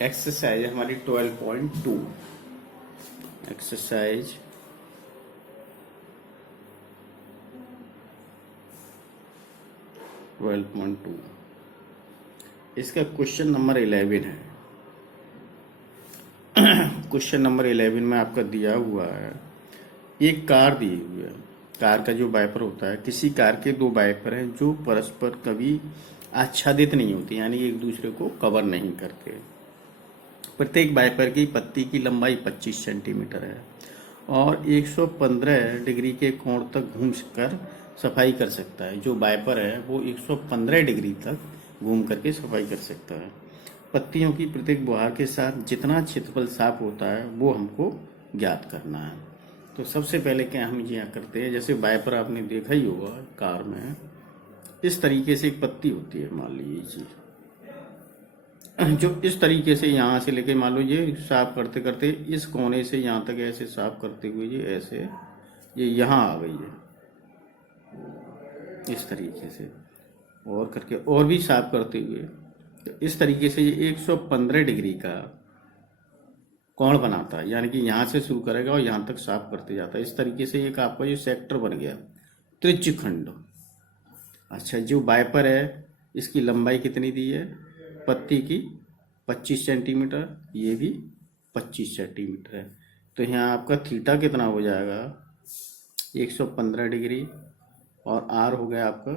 Exercise हमारी 12.2 exercise 12.2 इसका question number 11 है। क्वेश्चन नंबर 11 में आपका दिया हुआ है, एक कार दी हुई है। कार का जो वाइपर होता है, किसी कार के दो वाइपर हैं जो परस्पर कभी आच्छादित नहीं होती, यानी एक दूसरे को कवर नहीं करते। प्रत्येक वाइपर की पत्ती की लंबाई 25 सेंटीमीटर है और 115 डिग्री के कोण तक घूम कर सफाई कर सकता है। जो वाइपर है वो 115 डिग्री तक घूम करके सफाई कर सकता है। पत्तियों की प्रत्येक बुहार के साथ जितना क्षेत्रफल साफ होता है वो हमको ज्ञात करना है। तो सबसे पहले क्या हम यहाँ करते हैं, जैसे वाइपर आपने देखा ही होगा कार में, इस तरीके से एक पत्ती होती है। मान लीजिए जो इस तरीके से यहाँ से लेके मान लो ये साफ करते करते इस कोने से यहाँ तक ऐसे साफ करते हुए ये ऐसे ये यहाँ आ गई है, इस तरीके से और करके और भी साफ करते हुए तो इस तरीके से ये 115 डिग्री का कोण बनाता है, यानी कि यहाँ से शुरू करेगा और यहाँ तक साफ करते जाता है। इस तरीके से एक आपका जो सेक्टर बन गया त्रिज्यखंड। अच्छा, जो वाइपर है इसकी लंबाई कितनी दी है, पत्ती की 25 सेंटीमीटर, ये भी 25 सेंटीमीटर है। तो यहाँ आपका थीटा कितना हो जाएगा, 115 डिग्री और आर हो गया आपका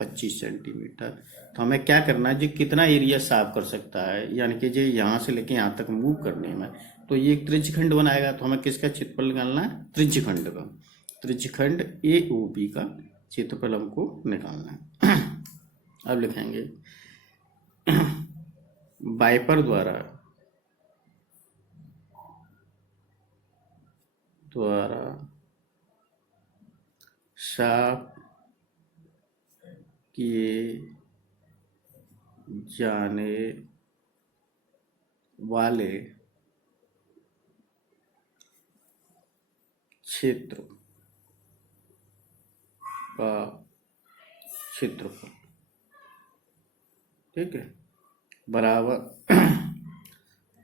25 सेंटीमीटर। तो हमें क्या करना है, जो कितना एरिया साफ कर सकता है, यानी कि जो यहाँ से लेके यहाँ तक मूव करने में, तो ये एक त्रिज्यखंड बनाएगा। तो हमें किसका क्षेत्रफल निकालना है, त्रिज्यखंड का। त्रिज्यखंड AOB का क्षेत्रफल हमको निकालना है। अब लिखेंगे वाइपर द्वारा साफ किए जाने वाले क्षेत्र का क्षेत्रफल, ठीक है, बराबर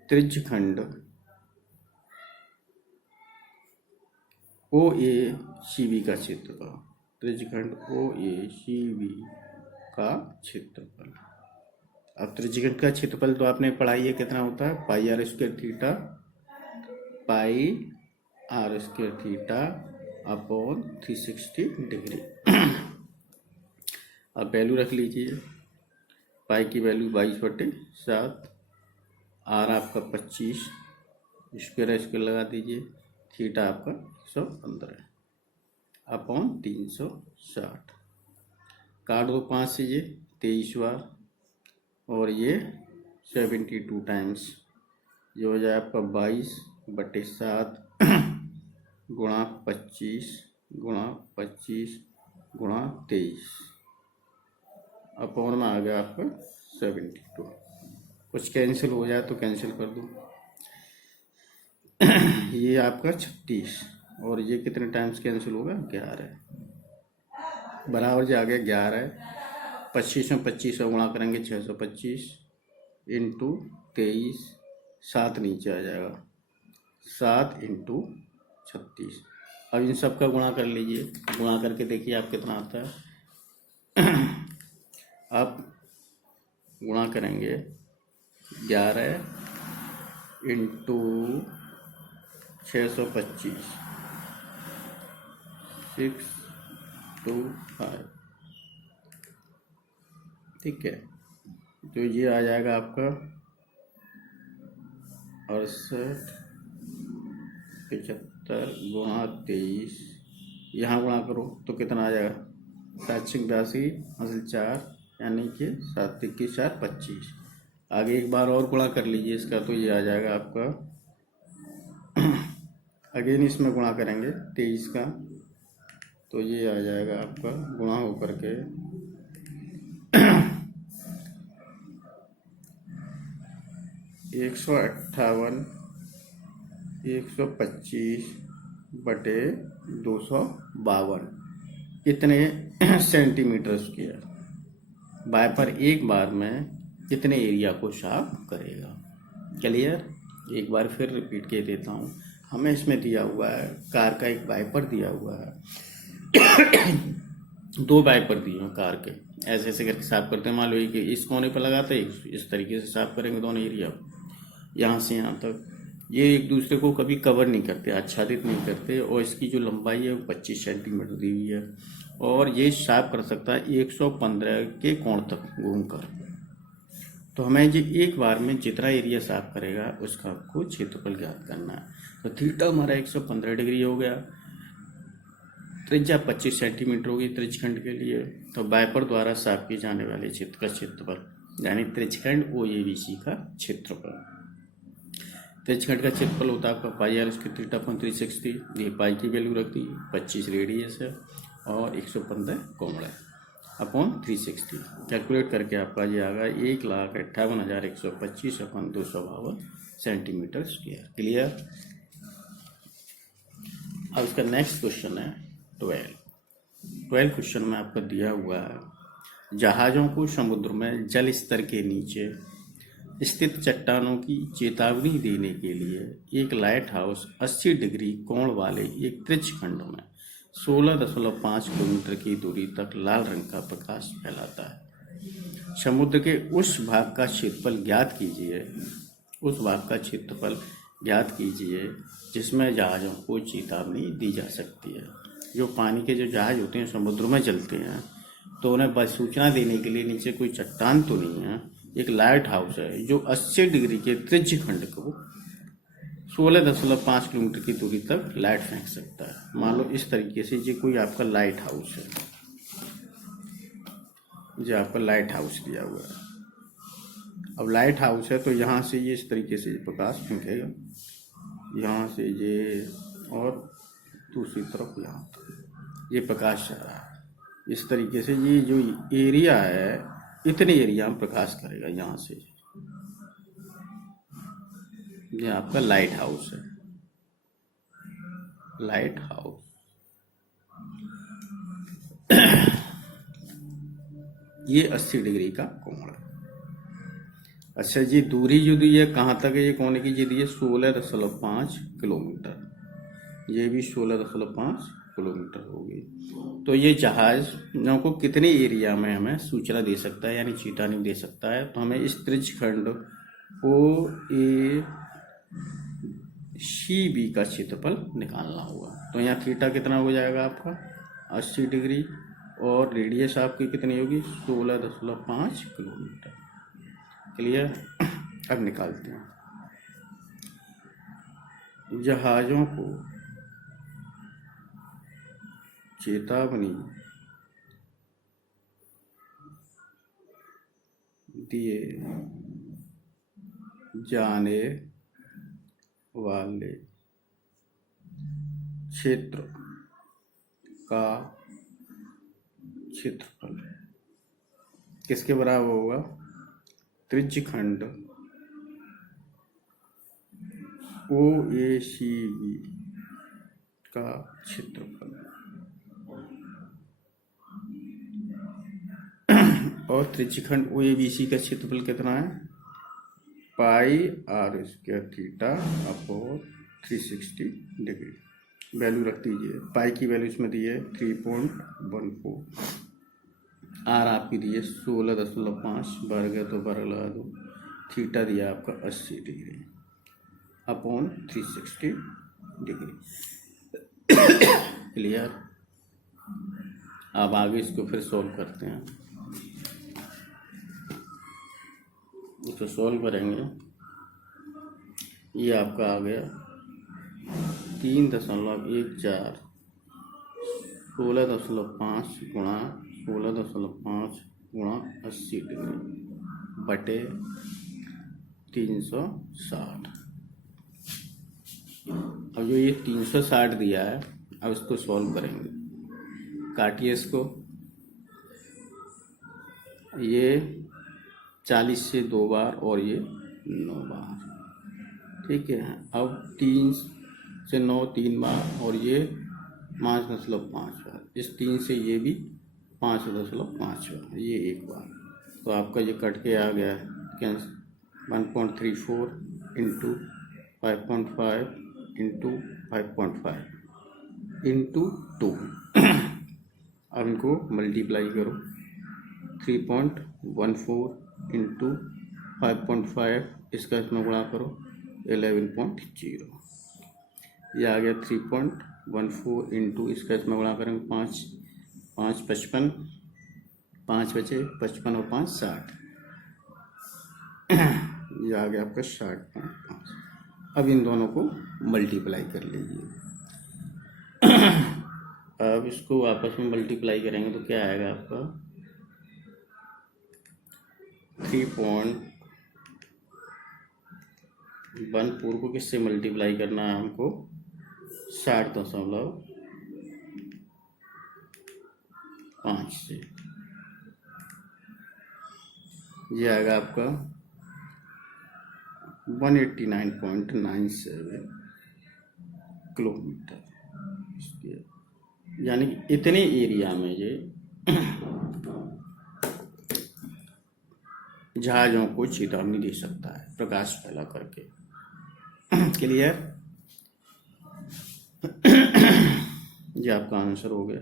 त्रिज्यखंड OACB का क्षेत्रफल। त्रिज्यखंड OACB का क्षेत्रफल। अब त्रिज्यखंड का क्षेत्रफल तो आपने पढ़ाई है, कितना होता है, pi r square theta upon 360 degree. अब वैल्यू रख लीजिए, पाई की वैल्यू 22/7, आर आपका 25, स्क्वायर लगा दीजिए, थीटा आपका 115 अपॉन 360। काट दो 5 से, ये 23 बार और ये 72 टाइम्स, जो हो जाए आपका 22/7 गुणा 25 गुणा 25 गुणा 23 अपॉन में आ गया आपका 72। कुछ कैंसिल हो जाए तो कैंसिल कर दो। ये आपका 36 और ये कितने टाइम्स कैंसिल होगा, 11 बराबर जो आ गया 11। 25 में 25 से गुणा करेंगे 625 इंटू 23, 7 नीचे आ जाएगा, 7 इंटू 36। अब इन सब का गुणा कर लीजिए, गुणा करके देखिए आप कितना आता है। आप गुणा करेंगे 11 इंटू 625 625, ठीक है। तो ये आ जाएगा आपका 68 75 गुणा 23, यहाँ गुणा करो तो कितना आ जाएगा, 782 हासिल 4, यानी कि 7 21 4 25। आगे एक बार और गुणा कर लीजिए इसका, तो ये आ जाएगा आपका अगेन इसमें गुणा करेंगे 23 का, तो ये आ जाएगा आपका गुणा होकर के 158 125/252 इतने सेंटीमीटर स्क्वायर। वाइपर एक बार में कितने एरिया को साफ करेगा। क्लियर? एक बार फिर रिपीट के देता हूँ। हमें इसमें दिया हुआ है कार का एक वाइपर दिया हुआ है, दो वाइपर दिए हैं कार के, ऐसे ऐसे करके साफ करते हैं। मान लो कि इस कोने पर लगाते हैं, इस तरीके से साफ करेंगे दोनों एरिया, यहाँ से यहाँ तक। ये एक दूसरे को कभी कवर नहीं करते, आच्छादित नहीं करते। और इसकी जो लंबाई है वो 25 सेंटीमीटर दी हुई है, और ये साफ कर सकता है 115 के कोण तक घूमकर। तो हमें ये एक बार में जितना एरिया साफ करेगा उसका आपको क्षेत्रफल ज्ञात करना है। तो थीटा हमारा 115 डिग्री हो गया, त्रिज्या 25 सेंटीमीटर होगी त्रिज्यखंड के लिए। तो वाइपर द्वारा साफ किए जाने वाले क्षेत्र का क्षेत्रफल यानी त्रिज्यखंड OABC का क्षेत्रफल। त्रिज्यखंड का क्षेत्रफल होता है आपका पाई आर उसके थीटा अपॉन 360। ये पाई की वैल्यू रख दी, 25 रेडियस है और 115 कोण है अपॉन 360। कैलकुलेट करके आपका ये आ गया 1,58,125 अपॉन 252 सेंटीमीटर स्क्वायर। क्लियर? अब इसका नेक्स्ट क्वेश्चन है 12 क्वेश्चन में आपको दिया हुआ है जहाज़ों को समुद्र में जल स्तर के नीचे स्थित चट्टानों की चेतावनी देने के लिए एक लाइट हाउस 80 डिग्री कोण वाले एक त्रिज्यखंड में 16.5 किलोमीटर की दूरी तक लाल रंग का प्रकाश फैलाता है। समुद्र के उस भाग का क्षेत्रफल ज्ञात कीजिए, उस भाग का क्षेत्रफल ज्ञात कीजिए जिसमें जहाज़ों को चेतावनी दी जा सकती है। जो पानी के जो जहाज होते हैं समुद्र में चलते हैं, तो उन्हें बस सूचना देने के लिए नीचे कोई चट्टान तो नहीं है, एक लाइट हाउस है जो 80 डिग्री के त्रिज्यखंड को 16.5 किलोमीटर की दूरी तक लाइट फेंक सकता है। मान लो इस तरीके से ये कोई आपका लाइट हाउस है, जो आपका लाइट हाउस दिया हुआ है। अब लाइट हाउस है तो यहाँ से ये इस तरीके से प्रकाश फेंकेगा, यहाँ से ये और दूसरी तरफ यहाँ तक ये प्रकाश जा रहा है। इस तरीके से ये जो एरिया है इतने एरिया में प्रकाश करेगा। यहाँ से ये आपका लाइट हाउस है, लाइट हाउस। ये 80 डिग्री का कोण है। अच्छा जी, दूरी जो दी है कहाँ तक है, ये कोने की जी दी है 16.5 किलोमीटर। ये भी 16.5 किलोमीटर होगी। तो ये जहाज़ों को कितने एरिया में हमें सूचना दे सकता है यानी चेतावनी दे सकता है। तो हमें इस त्रिज्यखंड OACB का क्षेत्रफल निकालना होगा। तो यहाँ थीटा कितना हो जाएगा आपका 80 डिग्री और रेडियस आपकी कितनी होगी 16.5 किलोमीटर। क्लियर? अब निकालते हैं। जहाज़ों को चेतावनी दिए जाने वाले क्षेत्र का क्षेत्रफल किसके बराबर होगा, त्रिज्यखंड OACB का क्षेत्रफल और त्रिज्यखंड OABC का क्षेत्रफल कितना है pi r square theta upon 360 degree. Value रख दीजिए। पाई की वैल्यू इसमें दी है 3.14, आर आपकी दी है 16.5, वर्ग है तो वर्ग लगा दो, थीटा दिया आपका 80 डिग्री अपॉन 360 डिग्री। क्लियर? अब आगे इसको फिर सॉल्व करते हैं। इसको सॉल्व करेंगे, ये आपका आ गया 3.14 16.5 गुणा 16.5 गुणा 80 डिग्री बटे 360। अब जो ये 360 दिया है, अब इसको सॉल्व करेंगे। काटिए इसको। ये 40 से 2 बार और ये 9 बार, ठीक है। अब 3 से 9 3 बार और ये 5.5 बार, इस 3 से ये भी 5.5 बार, ये 1 बार। तो आपका ये कट के आ गया 1.34 इंटू 5.5 इंटू 5.5 इंटू 2। अब इनको मल्टीप्लाई करो। 3.14 इंटू 5.5 इसका इसमें गुणा करो 11.0। ये आ गया 3.14 इंटू इसका इसमें गुणा करेंगे 5 5 55, 5 बचे 55 और 5 60। ये आ गया आपका 60.5। अब इन दोनों को मल्टीप्लाई कर लीजिए। अब इसको आपस में मल्टीप्लाई करेंगे तो क्या आएगा आपका 3.14 को किससे मल्टीप्लाई करना है हमको 60.5 से। ये आएगा आपका 189.97 किलोमीटर। यानी कि इतने एरिया में ये जहाज़ों को चेतावनी दे सकता है प्रकाश फैला करके। क्लियर? ये आपका आंसर हो गया।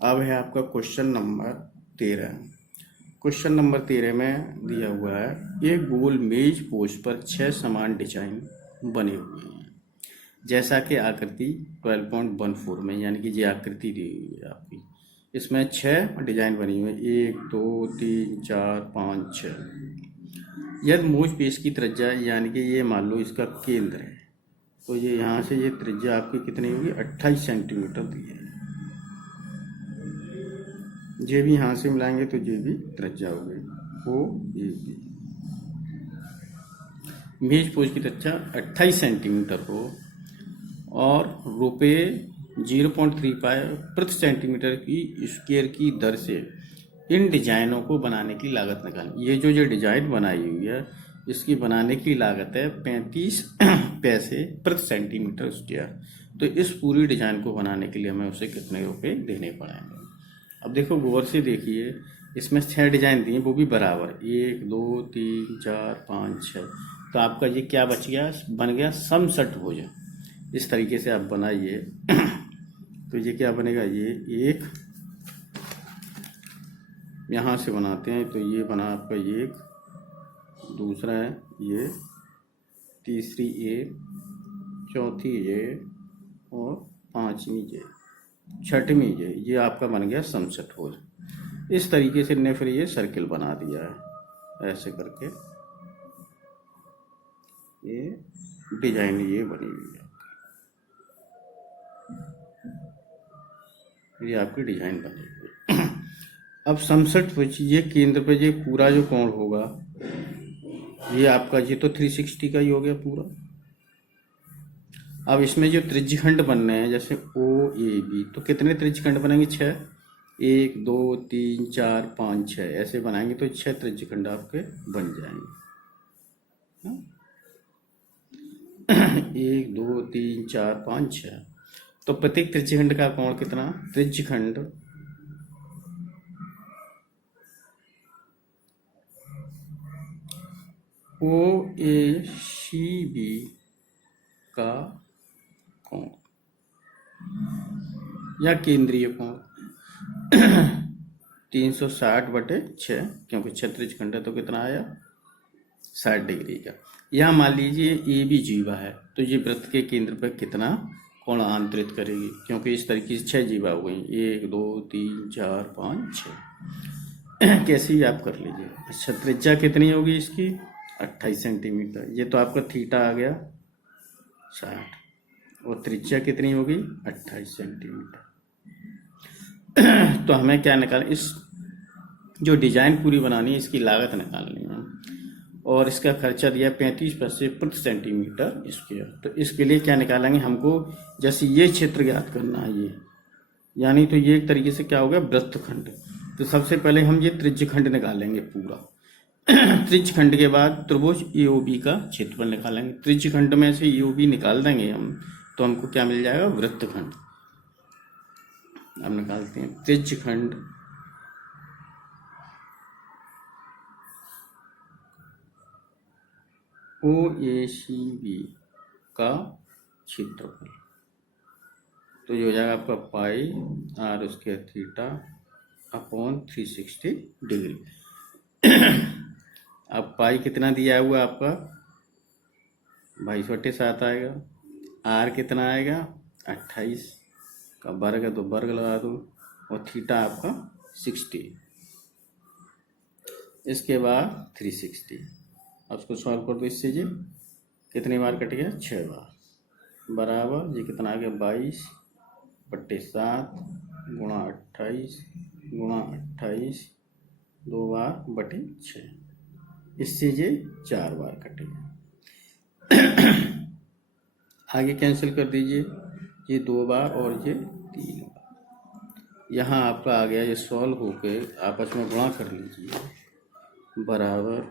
अब है आपका क्वेश्चन नंबर 13। क्वेश्चन नंबर 13 में दिया हुआ है एक गोल मेज पोस्ट पर 6 समान डिजाइन बने हुए हैं जैसा कि आकृति 12.14 में, यानी कि ये आकृति दी हुई है आपकी। इसमें 6 डिजाइन बनी हुई है 1 2 3 4 5 6। यदि मूज पेश की त्रिज्या यानी कि ये मान लो इसका केंद्र है तो ये यहाँ से ये त्रिज्या आपकी कितनी होगी 28 सेंटीमीटर दी है। ये भी यहाँ से मिलाएंगे तो ये भी त्रिज्या हो गई ओ ए बी। मेज पोज की त्रिज्या 28 सेंटीमीटर हो और रुपये 0.35 प्रति सेंटीमीटर की स्क्वायर की दर से इन डिजाइनों को बनाने की लागत निकालें। ये जो डिजाइन बनाई हुई है इसकी बनाने की लागत है 35 पैसे प्रति सेंटीमीटर स्क्वायर। तो इस पूरी डिजाइन को बनाने के लिए हमें उसे कितने रुपए देने पड़ेंगे। अब देखो गौर से देखिए, इसमें 6 डिजाइन दिए वो भी बराबर 1 2 3 4 5 6। तो आपका ये क्या बच गया, बन गया समषटभुज। इस तरीके से आप बनाइए तो ये क्या बनेगा, ये एक यहाँ से बनाते हैं तो ये बना आपका एक, दूसरा है ये, तीसरी ये, चौथी ये और पांचवी ये, छठवीं ये आपका बन गया समषटभुज। इस तरीके से ने फिर ये सर्किल बना दिया है ऐसे करके। ये डिजाइन ये बनी हुई है, ये आपकी डिजाइन बनी हुई है। अब समषटभुज ये केंद्र पे ये पूरा जो कोण होगा ये आपका ये तो 360 का ही हो गया पूरा। अब इसमें जो त्रिज्यखंड बनने हैं जैसे ओ ए बी, तो कितने त्रिज्यखंड बनेंगे 6, 1 2 3 4 5 6 ऐसे बनाएंगे तो 6 त्रिज्यखंड आपके बन जाएंगे। 1 2 3 4 5 6। तो प्रत्येक त्रिज्यखंड का कोण कितना, त्रिज्यखंड ओ ए सी बी का कोण या केंद्रीय कोण 360/6, क्योंकि 6 त्रिज्यखंड है तो कितना आया 60 डिग्री का। यहाँ मान लीजिए ए बी जीवा है तो ये वृत्त के केंद्र पर कितना कोण आंतरित करेगी, क्योंकि इस तरीके से 6 जीवा हो गई, 1 2 3 4 5 6। कैसे ही आप कर लीजिए। अच्छा, त्रिज्या कितनी होगी इसकी 28 सेंटीमीटर। ये तो आपका थीटा आ गया 60 और त्रिज्या कितनी होगी 28 सेंटीमीटर। तो हमें क्या निकालना, इस जो डिजाइन पूरी बनानी है इसकी लागत निकालनी है और इसका खर्चा दिया 35 पैसे प्रति सेंटीमीटर स्क्वायर। तो इसके लिए क्या निकालेंगे, हमको जैसे ये क्षेत्र ज्ञात करना है ये, यानी तो ये एक तरीके से क्या होगा वृत्तखंड। तो सबसे पहले हम ये त्रिज्यखंड निकालेंगे पूरा। त्रिज्यखंड के बाद त्रिभुज EOB का क्षेत्रफल निकालेंगे। त्रिज्यखंड में से EOB निकाल देंगे हम तो हमको क्या मिल जाएगा वृत्तखंड। अब निकालते हैं त्रिज्यखंड ओ ए सी बी का क्षेत्रफल। तो ये हो जाएगा आपका पाई आर उसके थीटा अपॉन 360 डिग्री। अब पाई कितना दिया हुआ आपका 22/7 आएगा। आर कितना आएगा 28 का वर्ग है तो वर्ग लगा दो, और थीटा आपका 60। इसके बाद 360। अब उसको सॉल्व कर दो इससे जी, कितनी बार कट गया 6 बार, बराबर ये कितना आ गया 22/7 गुणा 28 गुणा 28 2 बार बटे 6। इससे ये 4 बार कटेगा। आगे कैंसिल कर दीजिए, ये 2 बार और ये 3 बार। यहाँ आपका आ गया, ये सॉल्व होके आपस में गुणा कर लीजिए, बराबर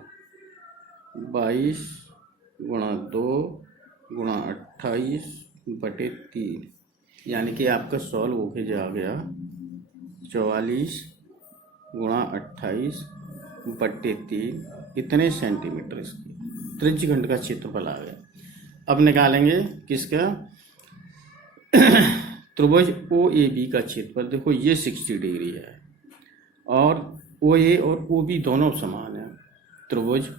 22 गुणा 2 गुणा 28/3, यानी कि आपका सॉल्व होके जो आ गया 44 गुणा 28/3। कितने सेंटीमीटर इसकी त्रिज्यखंड का क्षेत्रफल आ गया। अब निकालेंगे किसका त्रिभुज ओ ए बी का क्षेत्रफल। देखो ये 60 डिग्री है और ओ ए और ओ बी दोनों समान है। त्रिभुज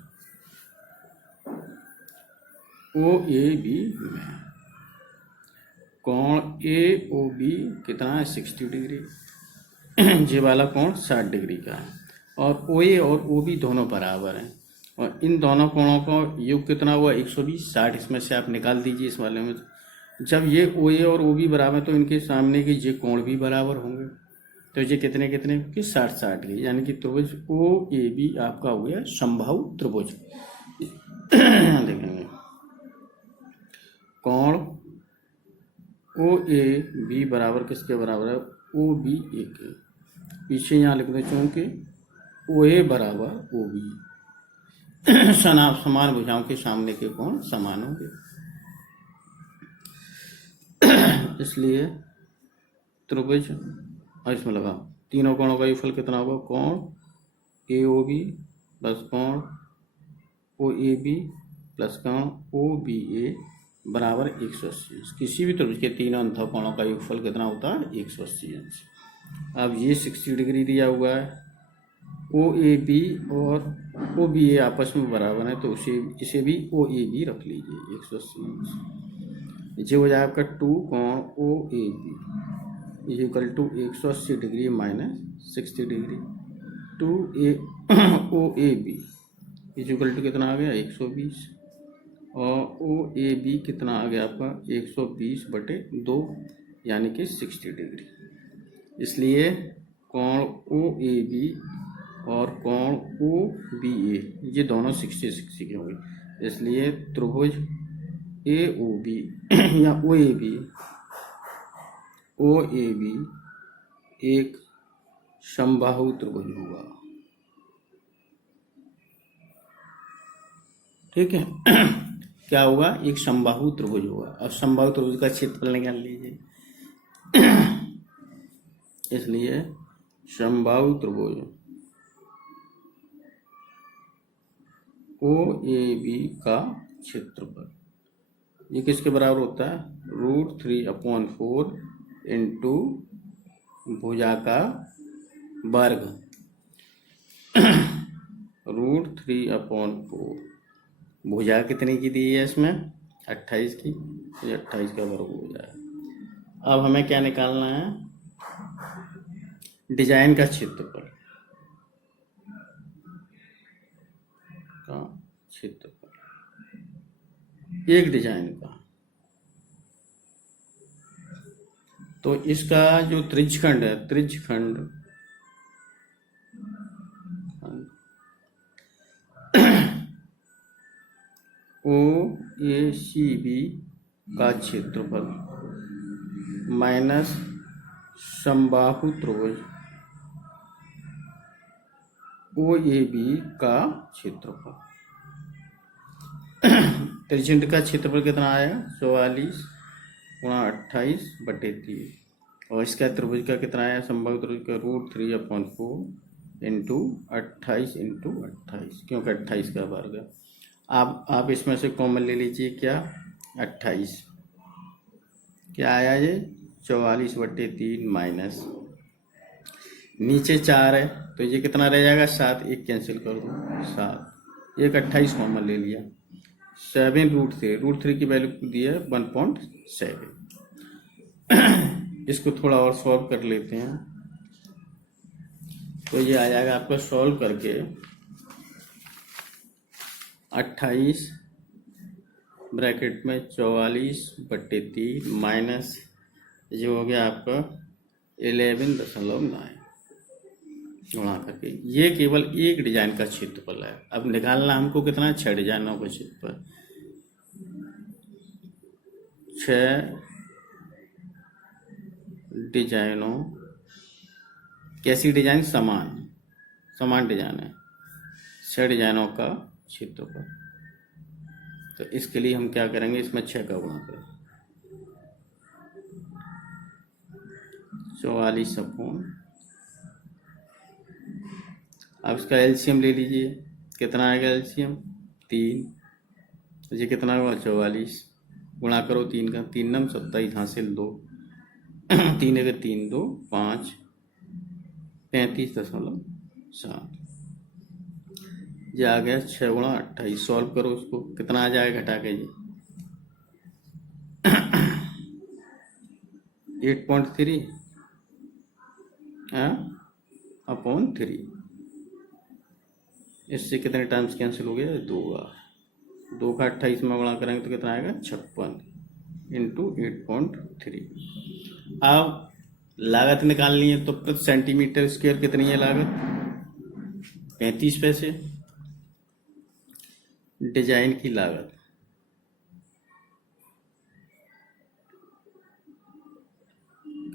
ओ ए बी में कोण ए ओ बी कितना है 60 डिग्री। ये वाला कोण 60 डिग्री का है और ओ ए और ओ बी दोनों बराबर हैं, और इन दोनों कोणों का योग कितना हुआ 120। 60 इसमें से आप निकाल दीजिए इस वाले में। जब ये ओ ए और ओ बी बराबर तो इनके सामने के ये कोण भी बराबर होंगे, तो ये कितने कितने कि 60 के, यानी कि त्रिभुज ओ ए बी आपका हो गया समबाहु त्रिभुज। देखेंगे कोण ओ ए बी बराबर किसके बराबर है ओ बी ए के। पीछे यहाँ लिख दो चूंकि ओ ए बराबर ओ बी समान भुजाओं के सामने के कोण समान होंगे, इसलिए त्रिभुज इसमें लगा तीनों कोणों का योगफल कितना होगा कोण ए ओ बी प्लस कोण ओ ए बी प्लस कोण ओ बी ए बराबर 180 अंश। किसी भी त्रिभुज के तीनों अंतःकोणों का योगफल कितना होता है 180 अंश। अब ये 60 डिग्री दिया हुआ है, ओ ए बी और ओ बी ए आपस में बराबर है, तो इसे भी ओ ए बी रख लीजिए 180 अंश। ये हो जाए आपका 2 कोण O A B is equal to 180 degree minus 60 degree. 2 O A B is equal to कितना आ गया 120, और ओ ए बी कितना आ गया आपका 120/2 यानी कि 60 डिग्री। इसलिए कोण ओ ए बी और कोण ओ बी ए ये दोनों 60 के होंगे, इसलिए त्रिभुज ए ओ बी या ओ ए बी एक समबाहु त्रिभुज होगा। ठीक है। क्या होगा एक समबाहु त्रिभुज होगा। अब समबाहु त्रिभुज का क्षेत्रफल निकाल लीजिए। इसलिए समबाहु त्रिभुज ओ ए बी का क्षेत्रफल ये किसके बराबर होता है √3/4 इंटू भुजा का वर्ग √3/4। भुजा कितने की दी है इसमें 28 की, तो 28 का वर्ग हो जाएगा। अब हमें क्या निकालना है डिजाइन का क्षेत्रफल एक डिजाइन का। तो इसका जो त्रिज्यखंड है त्रिज्यखंड ओ ए सी बी का क्षेत्रफल माइनस समबाहु त्रिभुज ओ ए बी का क्षेत्रफल। त्रिज्यखंड का क्षेत्रफल कितना आएगा 44 गुणा 28/3, और इसका त्रिभुज का कितना आया समबाहु त्रिभुज का √3/4 इंटू 28 इंटू 28, क्योंकि 28 का वर्ग है। आप इसमें से कॉमन ले लीजिए, क्या 28, क्या आया ये 44/3 माइनस, नीचे 4 है तो ये कितना रह जाएगा 7, एक कैंसिल कर दो 7, एक 28 कॉमन ले लिया, 7√3 की वैल्यू दी है 1.7। इसको थोड़ा और सॉल्व कर लेते हैं, तो ये आ जाएगा आपका सॉल्व करके 28 ब्रैकेट में 44/3 माइनस ये हो गया आपका 11.9 गुणा करके, ये केवल एक डिजाइन का क्षेत्रफल है। अब निकालना हमको कितना, 6 डिजाइनों का क्षेत्रफल, 6 डिजाइनों, कैसी डिजाइन, समान डिजाइन है, 6 डिजाइनों का क्षेत्रफल। तो इसके लिए हम क्या करेंगे, इसमें 6 का गुणा करें, 44 अपॉन, अब इसका एलसीएम ले लीजिए, कितना आएगा एलसीएम 3, ये कितना हुआ 44, गुणा करो 3 का, 3 नम 27 हासिल 2, 3 एक 3 2 5, 35.7, ये आ गया 6 गुणा 28। सॉल्व करो उसको, कितना आ जाएगा घटा के जी 8.3 अपॉन 3, इससे कितने टाइम्स कैंसिल हो गया, 2 का 28 में गुणा करेंगे तो कितना आएगा 56 इंटू 8.3। अब लागत निकालनी है तो प्रति सेंटीमीटर स्क्वायर कितनी है लागत, 35 पैसे। डिजाइन की लागत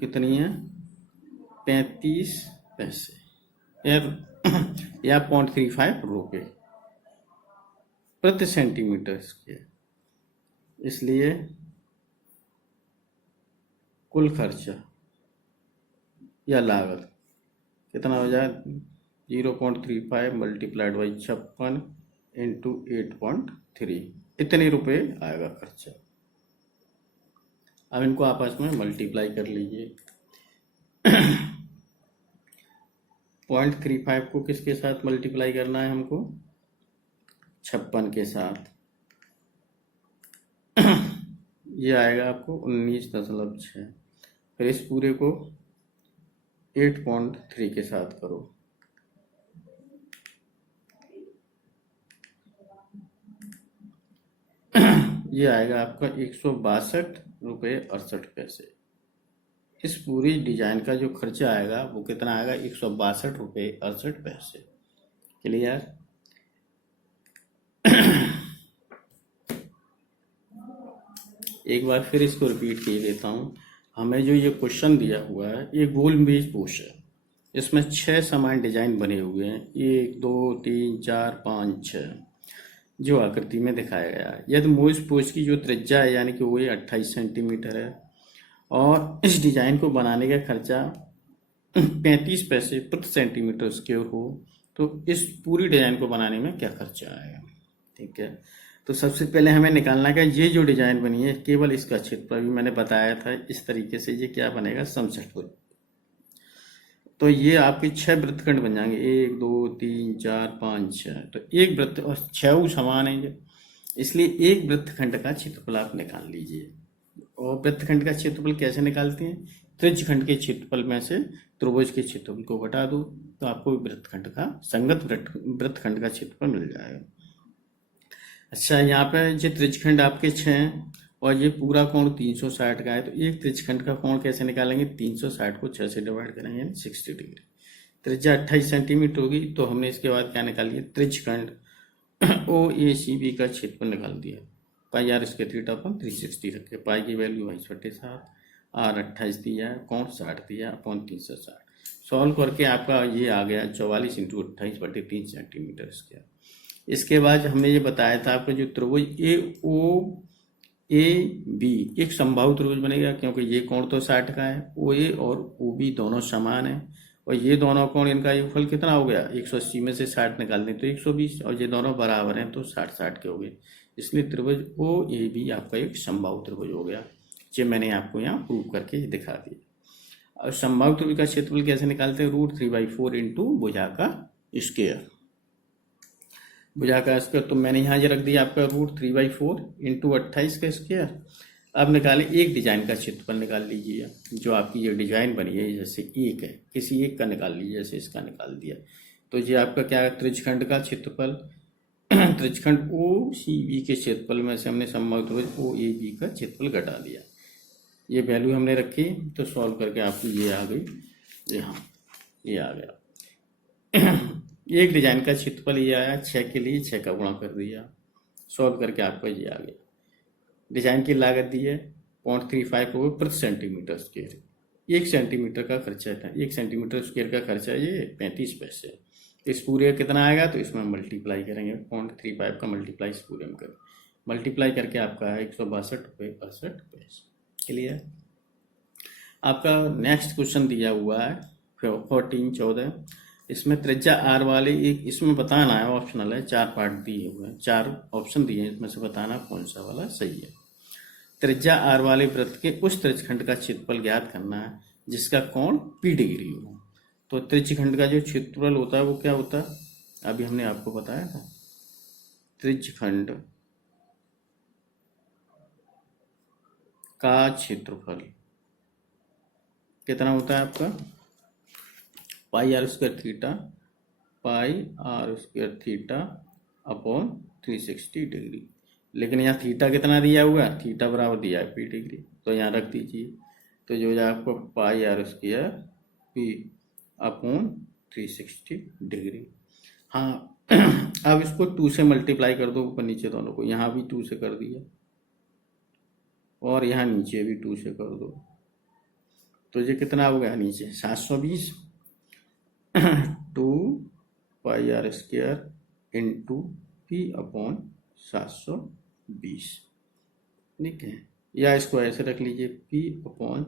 कितनी है, 35 पैसे या 0.35 रुपये प्रति सेंटीमीटर स्क्वायर। इसलिए कुल खर्चा या लागत कितना हो जाए, 0.35 मल्टीप्लाइड बाई 56 इंटू 8.3, इतने रुपए आएगा खर्चा। अब इनको आपस में मल्टीप्लाई कर लीजिए। 0.35 को किसके साथ मल्टीप्लाई करना है हमको, 56 के साथ, ये आएगा आपको 19.6। फिर इस पूरे को 8.3 के साथ करो, ये आएगा आपका 162 रुपये 68 पैसे। इस पूरी डिजाइन का जो खर्चा आएगा वो कितना आएगा, 162 रुपये 68 पैसे। क्लियर। एक बार फिर इसको रिपीट किए देता हूँ। हमें जो ये क्वेश्चन दिया हुआ है ये गोल मेज पोश है, इसमें 6 समान डिजाइन बने हुए हैं, 1 2 3 4 5 6 जो आकृति में दिखाया गया है। यदि मोइस पोच की जो त्रिज्या है यानी कि वो 28 सेंटीमीटर है और इस डिजाइन को बनाने का खर्चा 35 पैसे प्रति सेंटीमीटर स्क्वायर हो तो इस पूरी डिजाइन को बनाने में क्या खर्चा आएगा। ठीक है, तो सबसे पहले हमें निकालना है ये जो डिजाइन बनी है केवल इसका क्षेत्रफल, भी मैंने बताया था इस तरीके से ये क्या बनेगा, समषटभुज। तो ये आपके 6 वृत्तखंड बन जाएंगे, 1 2 3 4 5 6, तो एक वृत्त और 6 समान है, इसलिए एक वृत्तखंड का क्षेत्रफल आप निकाल लीजिए। और वृत्तखंड का क्षेत्रफल कैसे निकालते हैं, त्रिज्यखंड के क्षेत्रफल में से त्रिभुज के क्षेत्रफल को घटा दो तो आपको वृत्तखंड का संगत वृत्तखंड का क्षेत्रफल मिल जाएगा। अच्छा, यहाँ पे ये त्रिज्यखंड आपके 6 हैं और ये पूरा कोण 360 का है, तो एक त्रिज्यखंड का कोण कैसे निकालेंगे, 360 को 6 से डिवाइड करेंगे यानी 60 डिग्री। त्रिज्या 28 सेंटीमीटर होगी, तो हमने इसके बाद क्या निकाल लिया, त्रिज्यखंड OACB का क्षेत्रफल निकाल दिया। पाई आर इसके थीटा पर 360 रखे, पाई की वैल्यू 22/7, R 28 दिया है, कोण 60 दिया अपॉन 360। सॉल्व करके आपका ये आ गया 44 × 28/3 सेंटीमीटर स्क्वायर। इसके बाद हमने ये बताया था आपका जो त्रिभुज AOAB एक समबाहु त्रिभुज बनेगा, क्योंकि ये कोण तो 60 का है, OA और OB दोनों समान है और ये दोनों कोण, इनका योगफल कितना हो गया, 180 में से 60 निकाल दें तो 120, और ये दोनों बराबर हैं तो 60-60 के हो गए। इसलिए त्रिभुज ओ ए बी आपका एक समबाहु त्रिभुज हो गया, जो मैंने आपको यहाँ प्रूव करके दिखा दिया। और समबाहु त्रिभुज का क्षेत्रफल कैसे निकालते हैं, √3/4 इंटू भुजा का स्क्वायर। भुजा का स्क्वायर तो मैंने यहाँ ये रख दिया आपका √3/4 इंटू 28 का स्क्वायर। अब निकालें एक डिजाइन का क्षेत्रफल निकाल लीजिए, जो आपकी ये डिजाइन बनी है, जैसे एक है, किसी एक का निकाल लीजिए, जैसे इसका निकाल दिया तो ये आपका क्या है, त्रिज्यखंड का क्षेत्रफल। त्रिज्यखंड ओ सी बी के क्षेत्रफल में से हमने समबाहु त्रिभुज ओ ए बी का क्षेत्रफल घटा दिया, ये वैल्यू हमने रखी तो सॉल्व करके आपको ये आ गई, यहाँ ये आ गया। एक डिजाइन का क्षेत्रफल ये आया, 6 के लिए 6 का गुणा कर दिया, सॉल्व करके आपको ये आ गया। डिजाइन की लागत दी है 0.35 रुपये प्रति सेंटीमीटर स्क्वायर। 1 सेंटीमीटर का खर्चा था, 1 सेंटीमीटर स्क्वायर का खर्चा ये 35 पैसे। इस पूरे का कितना आएगा तो इसमें मल्टीप्लाई करेंगे, 0.35 का मल्टीप्लाई इस पूरे में करें, मल्टीप्लाई करके आपका है 162.68 क्लियर। आपका नेक्स्ट क्वेश्चन दिया हुआ है 14-14। इसमें त्रिज्या आर वाले एक, इसमें बताना है, ऑप्शनल है, 4 पार्ट दिए हुए हैं, 4 ऑप्शन दिए हैं, इसमें से बताना कौन सा वाला सही है। त्रिज्या आर वाले वृत्त के उस त्रिज्यखंड का क्षेत्रफल ज्ञात करना है जिसका कोण p डिग्री हो। तो त्रिज्यखंड का जो क्षेत्रफल होता है वो क्या होता है, अभी हमने आपको बताया था, त्रिज्यखंड का क्षेत्रफल कितना होता है आपका, πr² theta, πr² theta upon 360 degree. लेकिन यहाँ थीटा कितना दिया हुआ है, थीटा बराबर दिया है p डिग्री, तो यहाँ रख दीजिए, तो जो है आपको πr² p अपॉन 360 डिग्री। हाँ अब इसको 2 से मल्टीप्लाई कर दो, ऊपर नीचे दोनों को, यहाँ भी 2 से कर दिया और यहाँ नीचे भी 2 से कर दो, तो ये कितना हो गया नीचे 720 2 πr² इंटू p अपॉन 720, ठीक है। या इसको ऐसे रख लीजिए, p अपॉन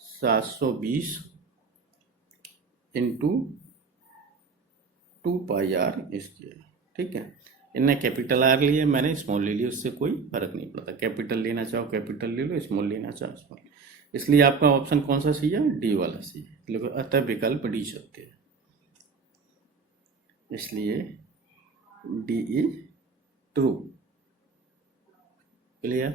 720 इंटू 2 πr², ठीक है। इनने कैपिटल आर लिए, मैंने स्मॉल ले लिया, उससे कोई फर्क नहीं पड़ता, कैपिटल लेना चाहो कैपिटल ले लो, स्मॉल लेना चाहो स्मॉल। इसलिए आपका ऑप्शन कौन सा सही है, डी वाला सही है, लेकिन अतः विकल्प डी सत्य है, इसलिए डी इज ट्रू। क्लियर।